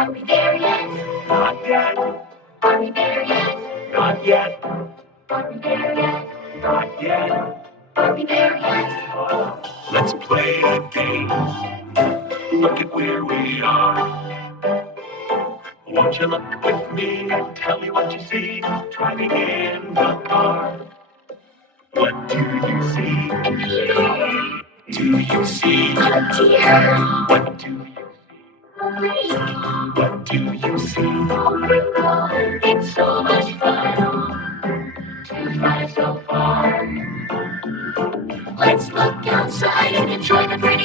Are we there yet? Not yet. Are we there yet? Not yet. Are we there yet? Not yet. Are we there yet? Let's play a game. Look at where we are. Won't you look with me and tell me what you see? Driving in the car. What do you see? Do you see A deer. what do you A lake. what do you see? A rainbow. It's so much fun to fly so far. Let's look outside and enjoy the pretty